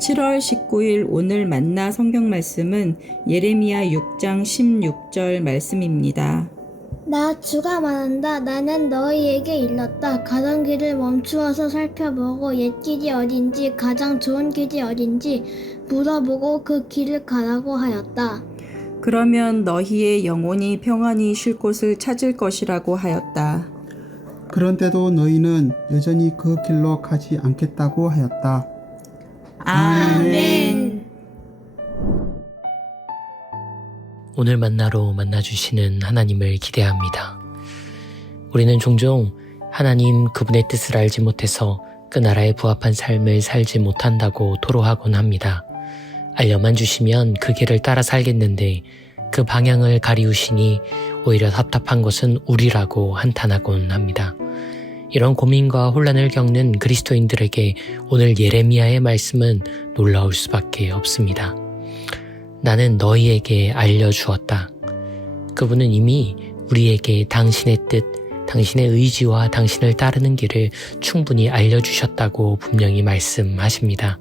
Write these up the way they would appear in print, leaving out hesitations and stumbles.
7월 19일 오늘 만나 성경 말씀은 예레미야 6장 16절 말씀입니다. 나 주가 말한다. 나는 너희에게 일렀다. 가던 길을 멈추어서 살펴보고 옛 길이 어딘지 가장 좋은 길이 어딘지 물어보고 그 길을 가라고 하였다. 그러면 너희의 영혼이 평안히 쉴 곳을 찾을 것이라고 하였다. 그런데도 너희는 여전히 그 길로 가지 않겠다고 하였다. 아멘. 오늘 만나로 만나주시는 하나님을 기대합니다. 우리는 종종 하나님 그분의 뜻을 알지 못해서 그 나라에 부합한 삶을 살지 못한다고 토로하곤 합니다. 알려만 주시면 그 길을 따라 살겠는데 그 방향을 가리우시니 오히려 답답한 것은 우리라고 한탄하곤 합니다. 이런 고민과 혼란을 겪는 그리스도인들에게 오늘 예레미야의 말씀은 놀라울 수밖에 없습니다. 나는 너희에게 알려주었다. 그분은 이미 우리에게 당신의 뜻, 당신의 의지와 당신을 따르는 길을 충분히 알려주셨다고 분명히 말씀하십니다.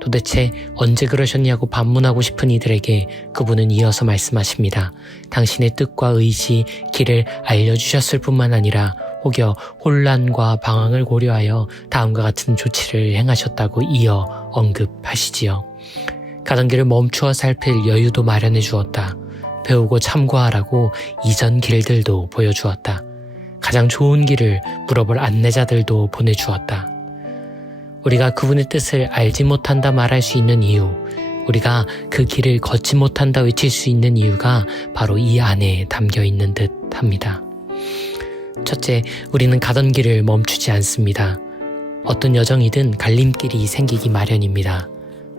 도대체 언제 그러셨냐고 반문하고 싶은 이들에게 그분은 이어서 말씀하십니다. 당신의 뜻과 의지, 길을 알려주셨을 뿐만 아니라 혹여 혼란과 방황을 고려하여 다음과 같은 조치를 행하셨다고 이어 언급하시지요. 가던 길을 멈추어 살필 여유도 마련해 주었다. 배우고 참고하라고 이전 길들도 보여주었다. 가장 좋은 길을 물어볼 안내자들도 보내주었다. 우리가 그분의 뜻을 알지 못한다 말할 수 있는 이유, 우리가 그 길을 걷지 못한다 외칠 수 있는 이유가 바로 이 안에 담겨 있는 듯 합니다. 첫째, 우리는 가던 길을 멈추지 않습니다. 어떤 여정이든 갈림길이 생기기 마련입니다.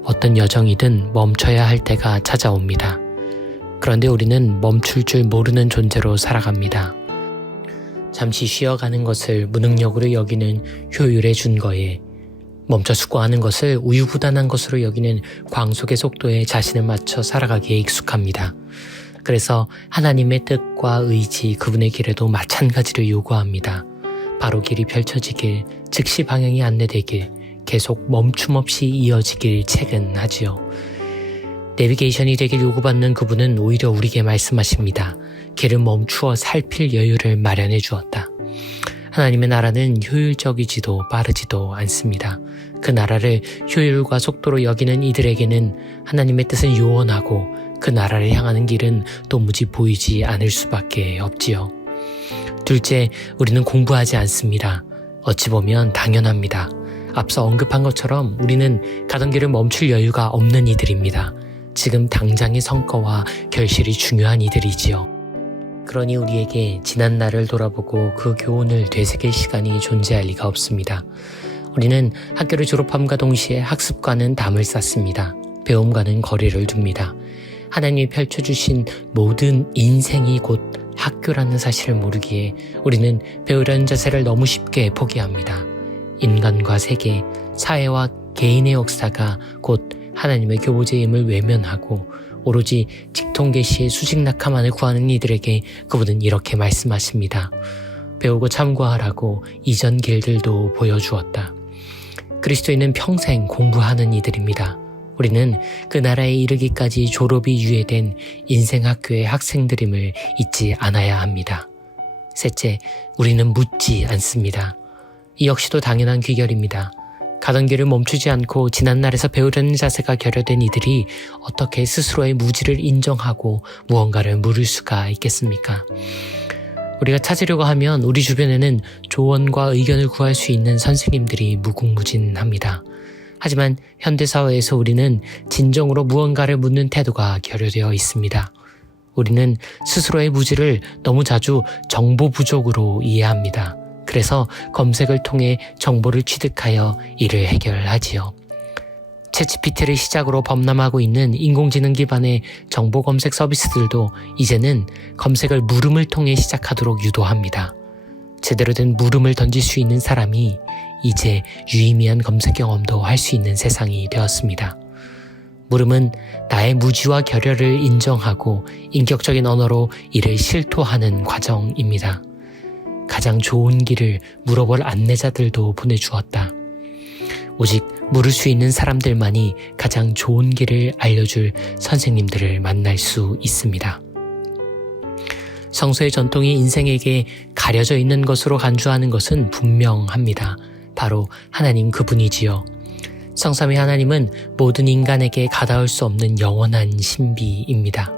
어떤 여정이든 멈춰야 할 때가 찾아옵니다. 그런데 우리는 멈출 줄 모르는 존재로 살아갑니다. 잠시 쉬어가는 것을 무능력으로 여기는 효율의 준거에, 멈춰 수고하는 것을 우유부단한 것으로 여기는 광속의 속도에 자신을 맞춰 살아가기에 익숙합니다. 그래서 하나님의 뜻과 의지, 그분의 길에도 마찬가지를 요구합니다. 바로 길이 펼쳐지길, 즉시 방향이 안내되길, 계속 멈춤 없이 이어지길 채근하지요. 내비게이션이 되길 요구받는 그분은 오히려 우리에게 말씀하십니다. 길을 멈추어 살필 여유를 마련해 주었다. 하나님의 나라는 효율적이지도 빠르지도 않습니다. 그 나라를 효율과 속도로 여기는 이들에게는 하나님의 뜻은 요원하고 그 나라를 향하는 길은 도무지 보이지 않을 수밖에 없지요. 둘째, 우리는 공부하지 않습니다. 어찌 보면 당연합니다. 앞서 언급한 것처럼 우리는 가던 길을 멈출 여유가 없는 이들입니다. 지금 당장의 성과와 결실이 중요한 이들이지요. 그러니 우리에게 지난 날을 돌아보고 그 교훈을 되새길 시간이 존재할 리가 없습니다. 우리는 학교를 졸업함과 동시에 학습과는 담을 쌓습니다. 배움과는 거리를 둡니다. 하나님이 펼쳐주신 모든 인생이 곧 학교라는 사실을 모르기에 우리는 배우려는 자세를 너무 쉽게 포기합니다. 인간과 세계, 사회와 개인의 역사가 곧 하나님의 교보제임을 외면하고 오로지 직통계시의 수직낙하만을 구하는 이들에게 그분은 이렇게 말씀하십니다. 배우고 참고하라고 이전 길들도 보여주었다. 그리스도인은 평생 공부하는 이들입니다. 우리는 그 나라에 이르기까지 졸업이 유예된 인생학교의 학생들임을 잊지 않아야 합니다. 셋째, 우리는 묻지 않습니다. 이 역시도 당연한 귀결입니다. 가던 길을 멈추지 않고 지난날에서 배우려는 자세가 결여된 이들이 어떻게 스스로의 무지를 인정하고 무언가를 물을 수가 있겠습니까? 우리가 찾으려고 하면 우리 주변에는 조언과 의견을 구할 수 있는 선생님들이 무궁무진합니다. 하지만 현대사회에서 우리는 진정으로 무언가를 묻는 태도가 결여되어 있습니다. 우리는 스스로의 무지를 너무 자주 정보 부족으로 이해합니다. 그래서 검색을 통해 정보를 취득하여 이를 해결하지요. 챗GPT를 시작으로 범람하고 있는 인공지능 기반의 정보 검색 서비스들도 이제는 검색을 물음을 통해 시작하도록 유도합니다. 제대로 된 물음을 던질 수 있는 사람이 이제 유의미한 검색 경험도 할 수 있는 세상이 되었습니다. 물음은 나의 무지와 결여를 인정하고 인격적인 언어로 이를 실토하는 과정입니다. 가장 좋은 길을 물어볼 안내자들도 보내주었다. 오직 물을 수 있는 사람들만이 가장 좋은 길을 알려줄 선생님들을 만날 수 있습니다. 성서의 전통이 인생에게 가려져 있는 것으로 간주하는 것은 분명합니다. 바로 하나님 그분이지요. 성삼위 하나님은 모든 인간에게 가닿을 수 없는 영원한 신비입니다.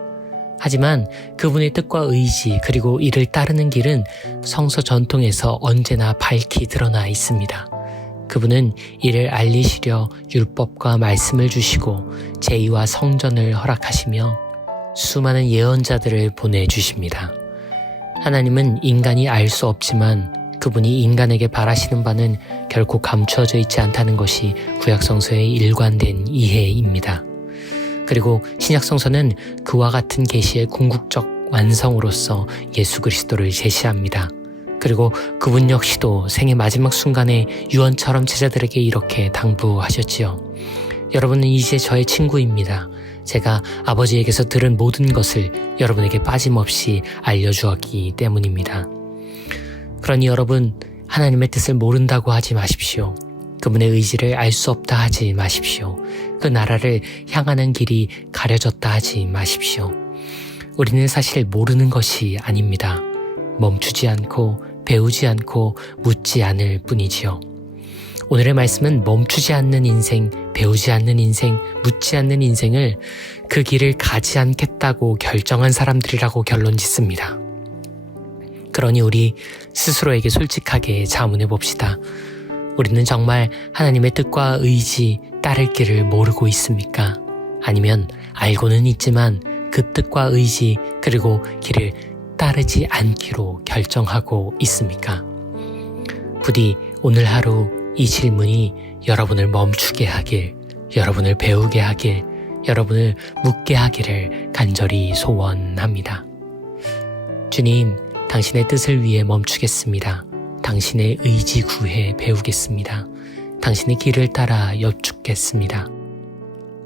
하지만 그분의 뜻과 의지 그리고 이를 따르는 길은 성서 전통에서 언제나 밝히 드러나 있습니다. 그분은 이를 알리시려 율법과 말씀을 주시고 제의와 성전을 허락하시며 수많은 예언자들을 보내주십니다. 하나님은 인간이 알 수 없지만 그분이 인간에게 바라시는 바는 결코 감추어져 있지 않다는 것이 구약성서의 일관된 이해입니다. 그리고 신약성서는 그와 같은 계시의 궁극적 완성으로서 예수 그리스도를 제시합니다. 그리고 그분 역시도 생의 마지막 순간에 유언처럼 제자들에게 이렇게 당부하셨지요. 여러분은 이제 저의 친구입니다. 제가 아버지에게서 들은 모든 것을 여러분에게 빠짐없이 알려주었기 때문입니다. 그러니 여러분, 하나님의 뜻을 모른다고 하지 마십시오. 그분의 의지를 알 수 없다 하지 마십시오. 그 나라를 향하는 길이 가려졌다 하지 마십시오. 우리는 사실 모르는 것이 아닙니다. 멈추지 않고 배우지 않고 묻지 않을 뿐이지요. 오늘의 말씀은 멈추지 않는 인생, 배우지 않는 인생, 묻지 않는 인생을 그 길을 가지 않겠다고 결정한 사람들이라고 결론 짓습니다. 그러니 우리 스스로에게 솔직하게 자문해 봅시다. 우리는 정말 하나님의 뜻과 의지, 따를 길을 모르고 있습니까? 아니면 알고는 있지만 그 뜻과 의지 그리고 길을 따르지 않기로 결정하고 있습니까? 부디 오늘 하루 이 질문이 여러분을 멈추게 하길, 여러분을 배우게 하길, 여러분을 묻게 하기를 간절히 소원합니다. 주님, 당신의 뜻을 위해 멈추겠습니다. 당신의 의지 구해 배우겠습니다. 당신의 길을 따라 여쭙겠습니다.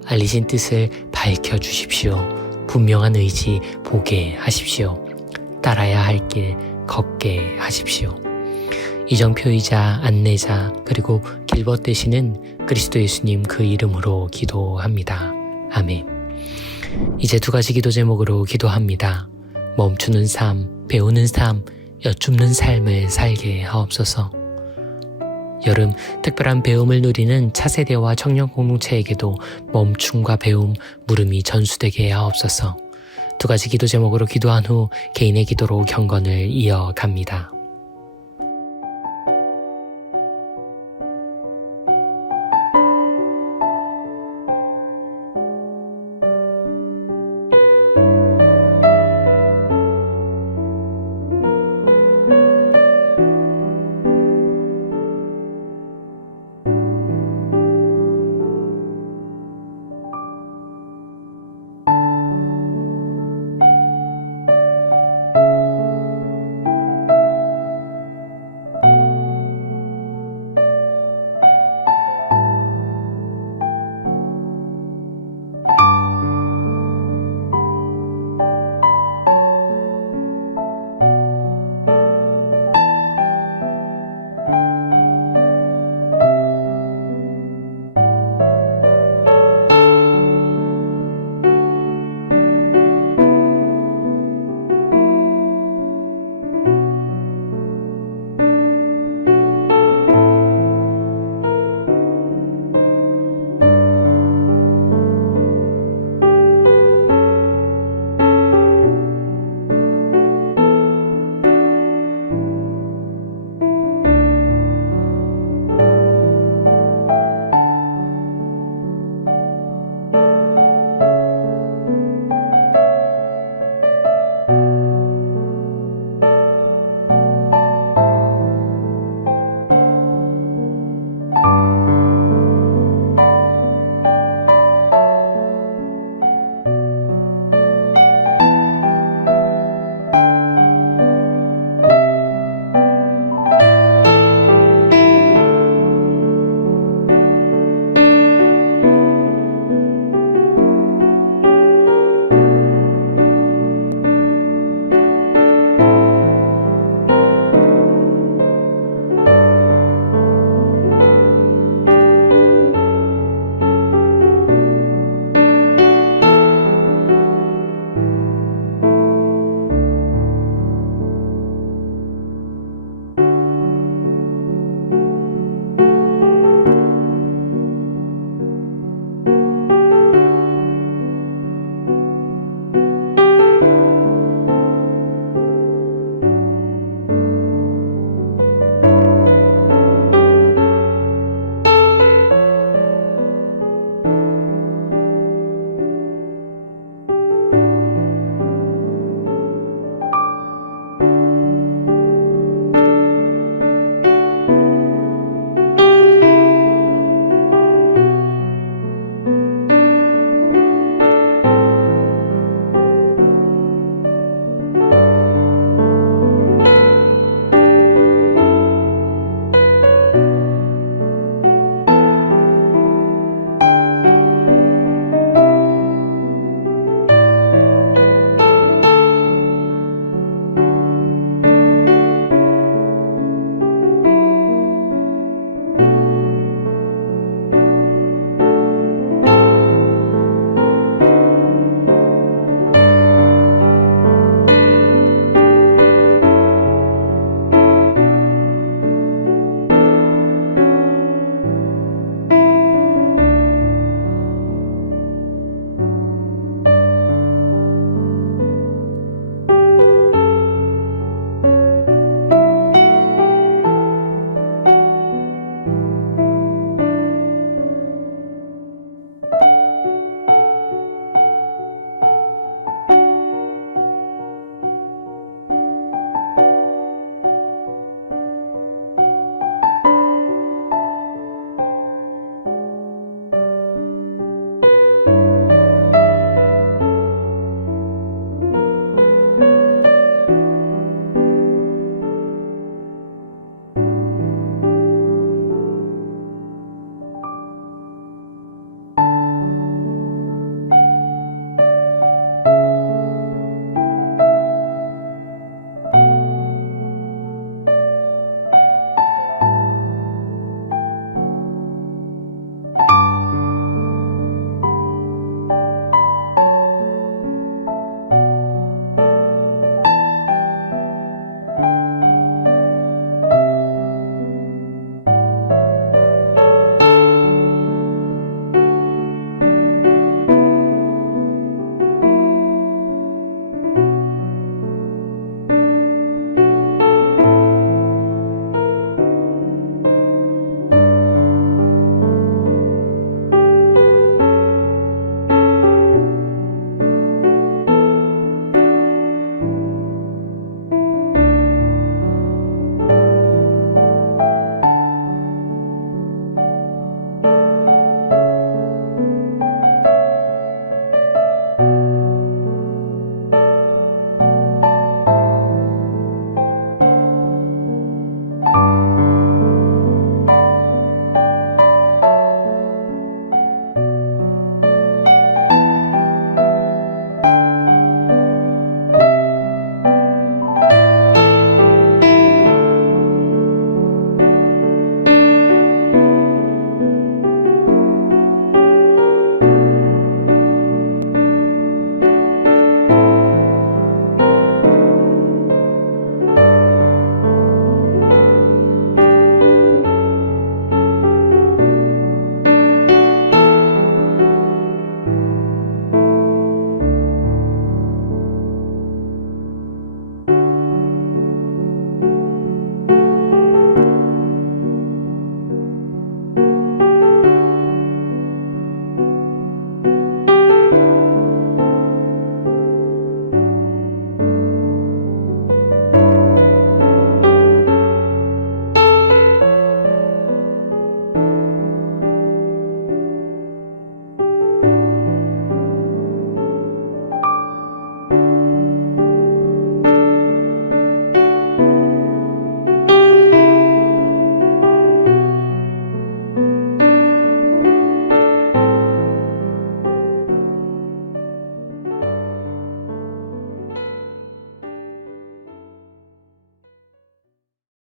알리신 뜻을 밝혀주십시오. 분명한 의지 보게 하십시오. 따라야 할 길 걷게 하십시오. 이정표이자 안내자 그리고 길벗 되시는 그리스도 예수님 그 이름으로 기도합니다. 아멘. 이제 두 가지 기도 제목으로 기도합니다. 멈추는 삶, 배우는 삶, 여쭙는 삶을 살게 하옵소서. 여름 특별한 배움을 누리는 차세대와 청년 공동체에게도 멈춤과 배움, 물음이 전수되게 하옵소서. 두 가지 기도 제목으로 기도한 후 개인의 기도로 경건을 이어갑니다.